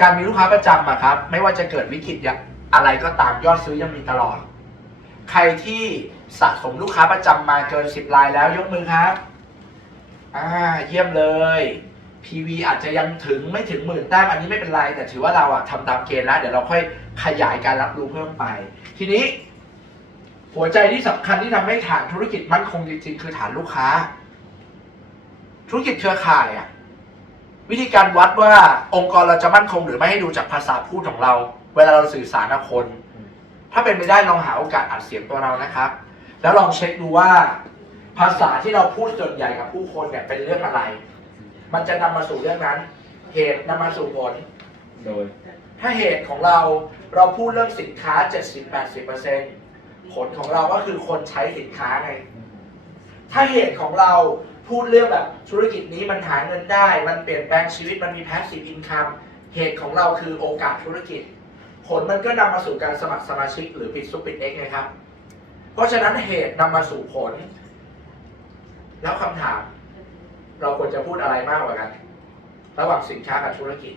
การมีลูกค้าประจำอะครับ ไม่ว่าจะเกิดวิกฤตอย่างอะไรก็ตามยอดซื้อยังมีตลอด ใครที่สะสมลูกค้าประจำมาเกิน10รายแล้วยกมือครับ อ่า เยี่ยมเลย PV อาจจะยังถึงไม่ถึงหมื่นแต้มอันนี้ไม่เป็นไร แต่ถือว่าเราอะทำตามเกณฑ์แล้วเดี๋ยวเราค่อยขยายการรับรู้เพิ่มไป ทีนี้ หัวใจที่สำคัญที่ทำให้ฐานธุรกิจมั่นคงจริงๆ คือฐานลูกค้า ธุรกิจเครือข่ายอะ วิธีการวัดว่าองค์กรเราจะมั่นคงหรือไม่ให้ดูจากภาษาพูดของเรา เวลาเราสื่อสารกับคน ถ้าเป็นไปได้ลองหาโอกาสอัดเสียงตัวเรานะครับ แล้วลองเช็คดูว่า ภาษาที่เราพูดส่วนใหญ่กับผู้คนเนี่ยเป็นเรื่องอะไร มันจะนำมาสู่เรื่องนั้น เหตุนำมาสู่ผลโดย ถ้าเหตุของเราเราพูดเรื่องสินค้า 70-80%ผลของเราก็คือคนใช้สินค้าไงถ้าเหตุของเรา พูดเรื่องแบบธุรกิจนี้มันหาเงินได้ มันเปลี่ยนแปลงชีวิตมันมี passive income เหตุของเราคือโอกาสธุรกิจ ผลมันก็นำมาสู่การสมัครสมาชิกหรือปิดซุปปิดเอ็กไงครับ เพราะฉะนั้นเหตุนำมาสู่ผล แล้วคำถาม เราควรจะพูดอะไรมากกว่ากัน ระหว่างสินค้ากับธุรกิจ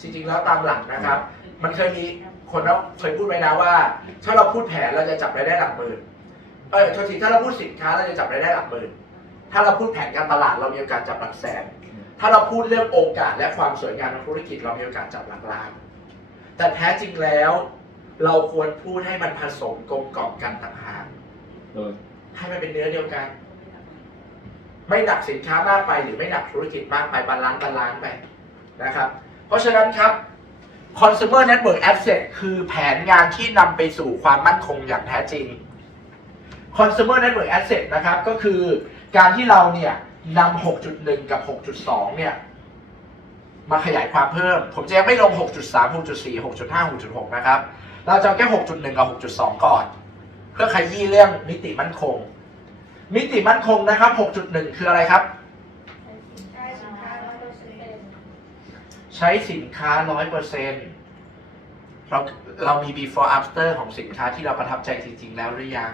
จริง ๆ แล้วตามหลักนะครับ มันเคยมีคนเราเคยพูดไว้นะว่า ถ้าเราพูดแผนเราจะจับรายได้หลักหมื่นเออโทษทีถ้าเราพูดสินค้าเราจะจับรายได้หลักหมื่น ถ้าเราพูดแผนการตลาดเรามีโอกาสจับหลักแสน ถ้าเราพูดเรื่องโอกาสและความสวยงามของธุรกิจเรามีโอกาสจับหลักล้าน แต่แท้จริงแล้ว เราควรพูดให้มันผสมกลมกล่อมกันต่างหากโดยให้มันเป็นเนื้อเดียวกัน ไม่หนักสินค้ามากไปหรือไม่หนักธุรกิจมากไปบาลานซ์บาลานซ์ไปนะครับ เพราะฉะนั้นครับ consumer network asset คือแผนงานที่นำไปสู่ความมั่นคงอย่างแท้จริง consumer network asset นะครับก็คือ การที่เราเนี่ยนำ6.1 กับ 6.2 เนี่ย มาขยายความเพิ่ม ผมจะยังไม่ลง 6.3 6.4 6.5 6.6 นะครับ เราจะเอาแค่ 6.1 กับ 6.2 ก่อน เพื่อขยี้เรื่องมิติมั่นคง มิติมั่นคงนะครับ 6.1 คืออะไรครับได้สินค้าร้อยเปอร์เซ็นต์ใช้สินค้า 100%เราเรามี before after ของสินค้าที่เราประทับใจจริง ๆ แล้วหรือยัง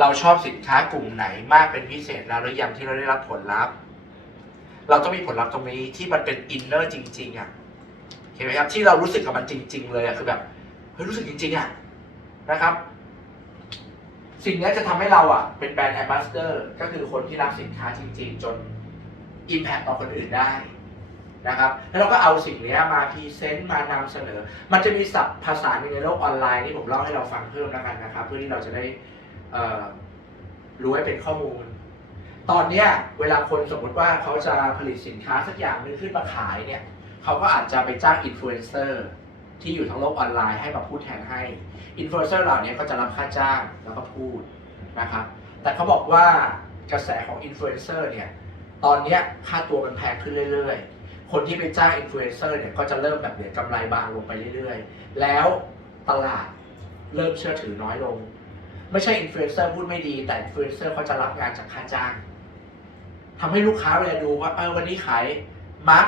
เราชอบสินค้ากลุ่มไหนมากเป็นพิเศษแล้วหรือยังที่เราได้รับผลลัพธ์ เราต้องมีผลลัพธ์ตรงนี้ที่มันเป็นอินเนอร์จริง ๆ อะเห็นไหมครับที่เรารู้สึกกับมันจริง ๆ เลยอะคือแบบเฮ้ยรู้สึกจริง ๆ อะนะครับ สิ่งนี้จะทำให้เราอะเป็นแบรนด์แอมบาสเดอร์ก็คือคนที่รักสินค้าจริง ๆ จน Impact ต่อคนอื่นได้นะครับแล้วเราก็เอาสิ่งนี้มาพรีเซนต์มานำเสนอ มันจะมีศัพท์ภาษาในโลกออนไลน์ที่ผมเล่าให้เราฟังเพิ่มแล้วกันนะครับ เพื่อที่เราจะได้ รู้ให้เป็นข้อมูล ตอนเนี้ยเวลาคนสมมติว่าเขาจะผลิตสินค้าสักอย่างหนึงขึ้นมาขายเนี่ยเขาก็อาจจะไปจ้างอินฟลูเอนเซอร์ที่อยู่ทั้งโลกออนไลน์ให้มาพูดแทนให้อินฟลูเอนเซอร์เหล่านี้ก็จะรับค่าจ้างแล้วก็พูดนะครับแต่เขาบอกว่ากระแสของอินฟลูเอนเซอร์เนี่ยตอนเนี้ยค่าตัวมันแพงขึ้นเรื่อยๆ คนที่ไปจ้างอินฟลูเอนเซอร์เนี่ยก็จะเริ่มแบบเหลือกำไรบางลงไปเรื่อยๆ แล้วตลาดเริ่มเชื่อถือน้อยลง ไม่ใช่อินฟลูเอนเซอร์พูดไม่ดี แต่อินฟลูเอนเซอร์เขาจะรับงานจากค่าจ้างทำให้ลูกค้าเวลาดูว่าเออวันนี้ขายมาร์ค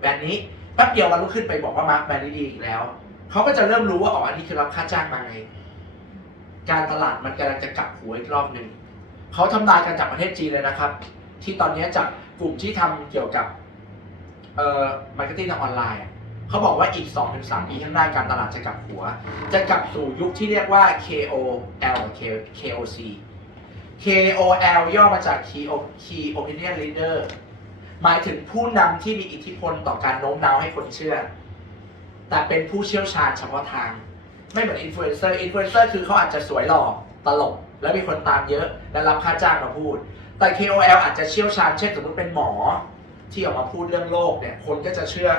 แบรนด์นี้แป๊บเดียววันรุ่งขึ้นไปบอกว่ามาร์คแบรนด์นี้ดีอีกแล้วเขาก็จะเริ่มรู้ว่าอ๋ออันนี้คือรับค่าจ้างมาไงการตลาดมันกำลังจะกลับหัวอีกรอบหนึ่งเขาทำนายกันจากประเทศจีนเลยนะครับ ที่ตอนนี้จากกลุ่มที่ทำเกี่ยวกับเอ่อมาร์เก็ตติ้งออนไลน์ เขาบอกว่าอีก 2-3 ปีข้างหน้าการตลาดจะกลับหัว จะกลับสู่ยุคที่เรียกว่า KOL KOC KOL ย่อมาจาก Key O- Key Opinion Leader หมายถึงผู้นำที่มีอิทธิพลต่อการโน้มน้าวให้คนเชื่อ แต่เป็นผู้เชี่ยวชาญเฉพาะทาง ไม่เหมือนอินฟลูเอนเซอร์ อินฟลูเอนเซอร์คือเขาอาจจะสวยหล่อ ตลก แล้วมีคนตามเยอะ และรับค่าจ้างมาพูด แต่ KOL อาจจะเชี่ยวชาญ เช่นสมมติเป็นหมอ ที่ออกมาพูดเรื่องโรคเนี่ย คนก็จะเชื่อ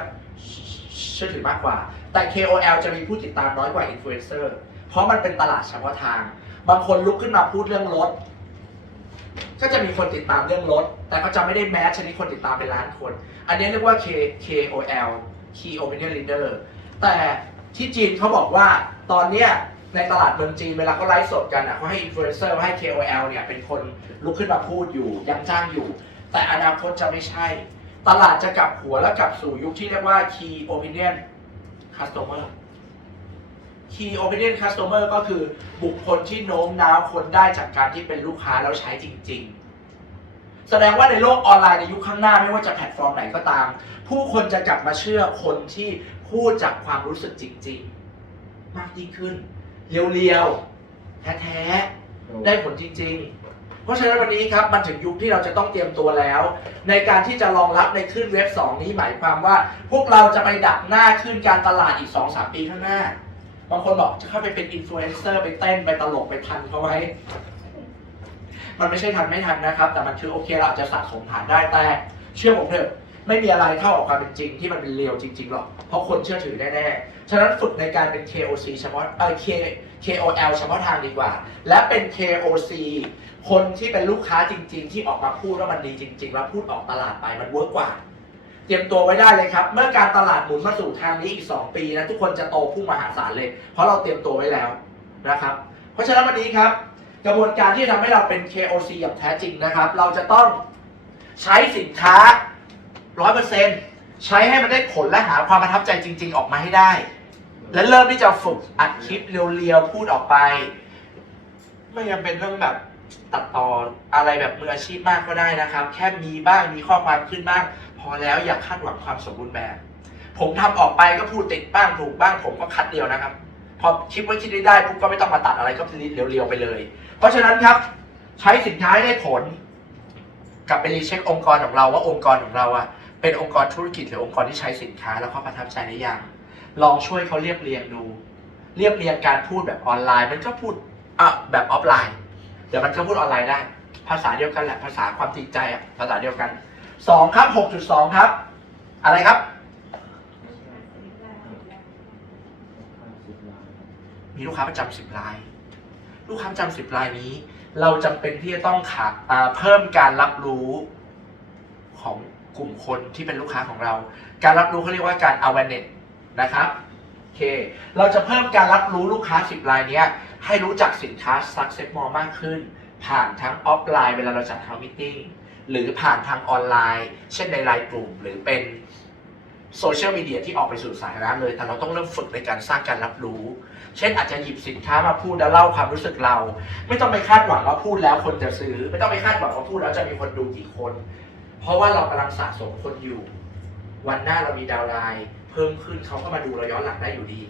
เชื่อถือมากกว่า แต่ KOL จะมีผู้ติดตามน้อยกว่าอินฟลูเอนเซอร์เพราะมันเป็นตลาดเฉพาะทาง บางคนลุกขึ้นมาพูดเรื่องรถ ก็จะมีคนติดตามเรื่องรถ แต่ก็จะไม่ได้แมสชนิดคนติดตามเป็นล้านคน อันนี้เรียกว่า K KOL Key Opinion Leader แต่ที่จีนเขาบอกว่าตอนเนี้ยในตลาดเมืองจีนเวลาเขาไลฟ์สดกันอะเขาให้อินฟลูเอนเซอร์ให้ KOL เนี่ยเป็นคนลุกขึ้นมาพูดอยู่ยังจ้างอยู่ แต่อนาคตจะไม่ใช่ ตลาดจะกลับหัวและกลับสู่ยุคที่เรียกว่า Key Opinion Customer Key Opinion Customer ก็คือบุคคลที่โน้มน้าวคนได้จากการที่เป็นลูกค้าแล้วใช้จริง ๆ แสดงว่าในโลกออนไลน์ในยุคข้างหน้าไม่ว่าจะแพลตฟอร์มไหนก็ตาม ผู้คนจะกลับมาเชื่อคนที่พูดจากความรู้สึกจริง ๆ มากยิ่งขึ้น เรียวๆ แท้ๆ ได้ผลจริง ๆ ราะฉะนั้นวันนี้ครับมันถึงยุคที่เราจะต้องเตรียมตัวแล้ว ในการที่จะรองรับในคลื่นเว็บ 2 นี้หมายความว่า พวกเราจะไปดักหน้าขึ้นการตลาดอีก 2-3 ปีข้างหน้า บางคนบอกจะเข้าไปเป็นอินฟลูเอนเซอร์ไปเต้นไปตลกไปทันเขาไว้มันไม่ใช่ทันไม่ทันนะครับ แต่มันคือโอเคเราอาจจะสะสมฐานได้แต่ เชื่อผมเถอะ ไม่มีอะไรเท่ากับความเป็นจริงที่มันเป็นเรียวจริง ๆ หรอก เพราะคนเชื่อถือแน่ๆ ฉะนั้นฝึกในการเป็น KOC เฉพาะเออ K KOL เฉพาะทางดีกว่า และเป็น KOC คนที่เป็นลูกค้าจริง ๆ ที่ออกมาพูดว่ามันดีจริง ๆ แล้วพูดออกตลาดไปมันเวิร์กกว่า เตรียมตัวไว้ได้เลยครับ เมื่อการตลาดหมุนมาสู่ทางนี้อีก 2 ปีนะทุกคนจะโตพุ่งมหาศาลเลย เพราะเราเตรียมตัวไว้แล้วนะครับ เพราะฉะนั้นวันนี้ครับ กระบวนการที่ทำให้เราเป็น KOC อย่างแท้จริงนะครับ เราจะต้องใช้สินค้า 100%ใช้ให้มันได้ผลและหาความประทับใจจริง ๆ ออกมาให้ได้ และเริ่มที่จะฝึกอัดคลิปเรียวๆพูดออกไป ไม่จำเป็นต้องแบบตัดต่ออะไรแบบมืออาชีพมากก็ได้นะครับ แค่มีบ้างมีข้อความขึ้นบ้าง พอแล้วอย่าคาดหวังความสมบูรณ์แบบ ผมทำออกไปก็พูดติดบ้างถูกบ้างผมก็คัดเดียวนะครับ พอคิดว่าคิดได้ได้ปุ๊บก็ไม่ต้องมาตัดอะไรก็เรียวๆไปเลย เพราะฉะนั้นครับ ใช้สินค้าให้ได้ผล กลับไปรีเช็คองค์กรของเราว่าองค์กรของเราอะ เป็นองค์กรธุรกิจหรือองค์กรที่ใช้สินค้า แล้วเขาประทับใจหรือยังลองช่วยเขาเรียบเรียงดู เรียบเรียงการพูดแบบออนไลน์ มันก็พูดอะแบบออฟไลน์ เดี๋ยวมันก็พูดออนไลน์ได้ ภาษาเดียวกันแหละภาษาความจริงใจอะภาษาเดียวกันสองครับหกจุดสองครับ อะไรครับมีลูกค้าประจำสิบราย ลูกค้าประจำสิบรายนี้ เราจำเป็นที่จะต้องขาเพิ่มการรับรู้ ของกลุ่มคนที่เป็นลูกค้าของเรา การรับรู้เขาเรียกว่าการ awareness นะครับโอเค เราจะเพิ่มการรับรู้ลูกค้าสิบรายนี้ให้รู้จักสินค้า success more มากขึ้น ผ่านทั้งออฟไลน์เวลาเราจัดทำมิ팅หรือผ่านทางออนไลน์ เช่นในไลน์กลุ่ม หรือเป็นโซเชียลมีเดียที่ออกไปสู่สาธารณะเลย แต่เราต้องเริ่มฝึกในการสร้างการรับรู้ เช่นอาจจะหยิบสินค้ามาพูดแล้วเล่าความรู้สึกเรา ไม่ต้องไปคาดหวังว่าพูดแล้วคนจะซื้อ ไม่ต้องไปคาดหวังว่าพูดแล้วจะมีคนดูกี่คน เพราะว่าเรากำลังสะสมคนอยู่ วันหน้าเรามีดาวไลน์เพิ่มขึ้นเขาก็มาดูเราย้อนหลังได้อยู่ดี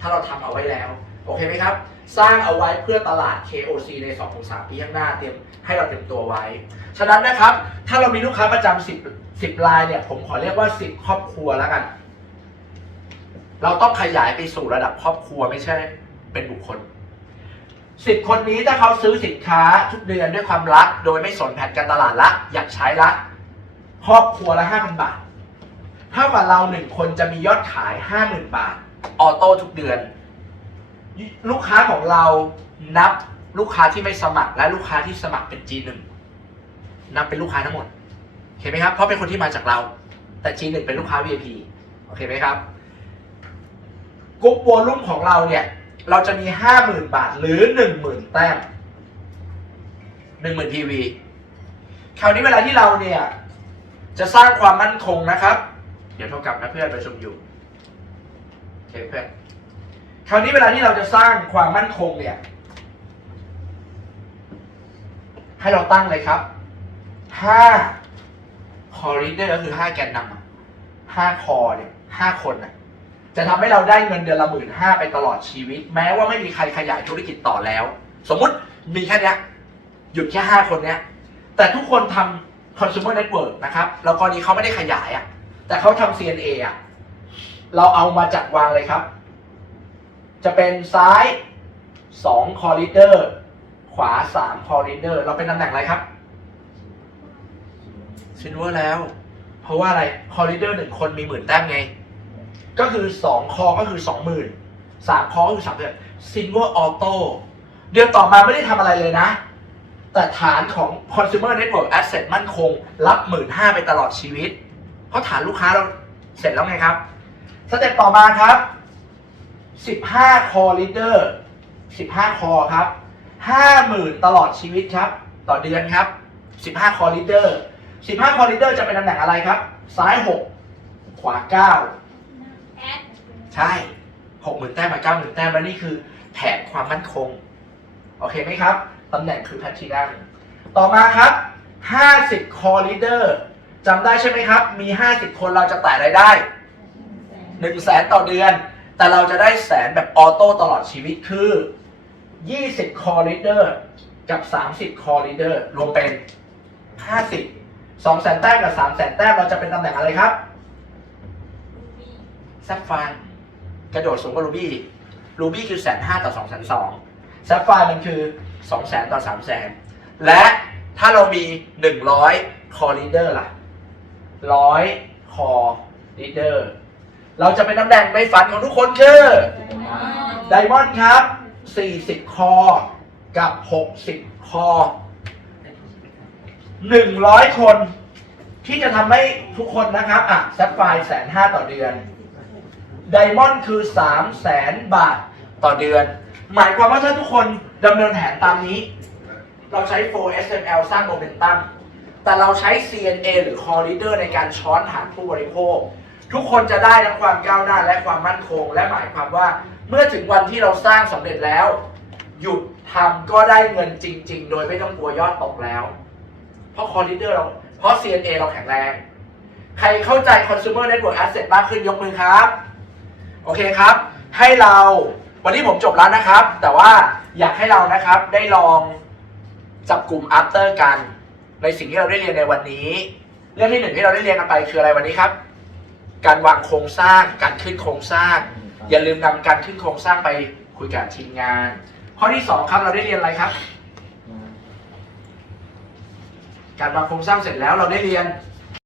ถ้าเราทำเอาไว้แล้ว โอเคไหมครับ สร้างเอาไว้เพื่อตลาด KOC ใน2-3ปีข้างหน้าเตรียมให้เราเตรียมตัวไว้ ฉะนั้นนะครับ ถ้าเรามีลูกค้าประจำ10 10รายเนี่ย ผมขอเรียกว่า10ครอบครัวแล้วกัน เราต้องขยายไปสู่ระดับครอบครัวไม่ใช่เป็นบุคคลสิบคนนี้ถ้าเขาซื้อสินค้าทุกเดือนด้วยความรัก โดยไม่สนแผนการตลาดละ อยากใช้ละ ครอบครัวละห้าพันบาทเท่ากับเราหนึ่งคนจะมียอดขายห้าหมื่นบาท ออโต้ทุกเดือน ลูกค้าของเรานับลูกค้าที่ไม่สมัครและลูกค้าที่สมัครเป็น G1 นับเป็นลูกค้าทั้งหมดเห็นไหมครับ เพราะเป็นคนที่มาจากเรา แต่ G1 เป็นลูกค้า VIP โอเคไหมครับกรุ๊ปวอลลุ่มของเราเนี่ย เราจะมีห้าหมื่นบาทหรือหนึ่งหมื่นแต้มหนึ่งหมื่น PV คราวนี้เวลาที่เราเนี่ย จะสร้างความมั่นคงนะครับ เดี๋ยวโทรกลับนะเพื่อนประชุมอยู่โอเคเพื่อนคราวนี้เวลาที่เราจะสร้างความมั่นคงเนี่ย ให้เราตั้งเลยครับห้าคอริเดอร์ก็คือห้าแกนนำอะห้าคอเนี่ยห้าคนน่ะจะทำให้เราได้เงินเดือนละหมื่นห้าไปตลอดชีวิต แม้ว่าไม่มีใครขยายธุรกิจต่อแล้ว สมมุติมีแค่เนี้ยหยุดแค่ห้าคนเนี้ย แต่ทุกคนทำ consumer network นะครับแล้วกรณีเขาไม่ได้ขยายอะ แต่เขาทำ CNA อะ เราเอามาจัดวางเลยครับ จะเป็นซ้าย2 corridor ขวา3 corridor เราเป็นตำแหน่งอะไรครับ silver แล้ว เพราะว่าอะไร corridor หนึ่งคนมีหมื่นแต้มไง ก็คือ2คอก็คือ20,000 3คอก็คือ3เดือน silver auto เดือนต่อมาไม่ได้ทำอะไรเลยนะ แต่ฐานของ consumer network asset มั่นคง รับหมื่นห้าไปตลอดชีวิต เพราะฐานลูกค้าเราเสร็จแล้วไงครับ สเต็ปต่อมาครับ 15คอ leader 15คอครับ 50,000 ตลอดชีวิตครับ ต่อเดือนครับ 15คอ leader 15คอ leader จะเป็นตำแหน่งอะไรครับ ซ้าย 6 ขวา 9 ใช่ 60,000 แต้มมา90,000 แต้ม แล้วนี่คือแผนความมั่นคง โอเคไหมครับ ตำแหน่งคือแพทินัมต่อมาครับ 50 call leader จำได้ใช่ไหมครับ มี 50 คนเราจะแตะรายได้1แสนต่อเดือน แต่เราจะได้แสนแบบออโต้ตลอดชีวิตคือ 20 call leader กับ 30 call leader รวมเป็น 50 2แสนแต้มกับ3แสนแต้มเราจะเป็นตำแหน่งอะไรครับแซฟไฟกระโดดสูงกว่ารูบี้รูบี้คือแสนห้าต่อสองแสนสองแซฟไฟมันคือ สองแสนต่อสามแสนและถ้าเรามีหนึ่งร้อยคอลีเดอร์ล่ะร้อยคอลีเดอร์เราจะเป็นตำแหน่งในฝันของทุกคนคือไดมอนด์ครับสี่สิบคอ กับหกสิบคอหนึ่งร้อยคนที่จะทำให้ทุกคนนะครับ อะแซฟไฟร์แสนห้าต่อเดือน ไดมอนด์คือ 3 0 0แสนบาทต่อเดือน หมายความว่าถ้าทุกคน ดำเนินแผนตามนี้ เราใช้ 4SML สร้างโมเมนตัมแต่เราใช้ CNA หรือ Core Leader ในการช้อนหานผู้บริโภค ทุกคนจะได้ทั้งความก้าวหน้าและความมั่นคง และหมายความว่า เมื่อถึงวันที่เราสร้างสำเร็จแล้ว หยุดทำก็ได้เงินจริง ๆ โดยไม่ต้องกลัวยอดตกแล้ว เพราะ Core Leader เราเพราะ CNA เราแข็งแรง ใครเข้าใจ Consumer Network Asset มากขึ้นยกมือครับ โอเคครับ ให้เรา วันนี้ผมจบแล้วนะครับ แต่ว่าอยากให้เรานะครับได้ลองจับกลุ่ม after กัน ในสิ่งที่เราได้เรียนในวันนี้ เรื่องที่หนึ่งที่เราได้เรียนกันไปคืออะไรวันนี้ครับ การวางโครงสร้าง การขึ้นโครงสร้าง อย่าลืมนำการขึ้นโครงสร้างไปคุยกับทีมงาน ข้อที่สองครับเราได้เรียนอะไรครับ การวางโครงสร้างเสร็จแล้วเราได้เรียน